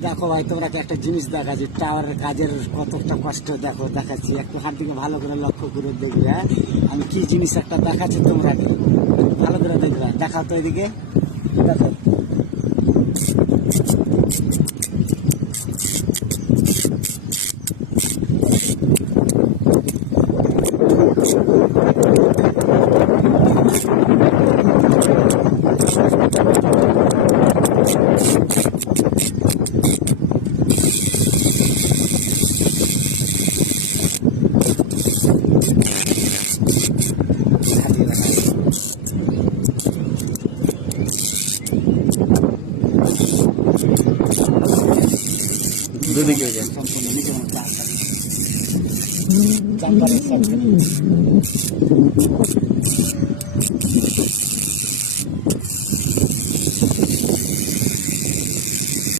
দেখো ভাই তোমরা একটা জিনিস দেখাচ্ছি টাওয়ারের কাজের কতটা কষ্ট? দেখো দেখাচ্ছি। একটু হাত দিকে ভালো করে লক্ষ্য করে দেখবে হ্যাঁ? আমি কি জিনিস একটা দেখাচ্ছি তোমরা ভালো করে দেখবে। দেখাও তো এদিকে। দেখো। দেখাচ্ছি, দুদিকে। সম্পূর্ণ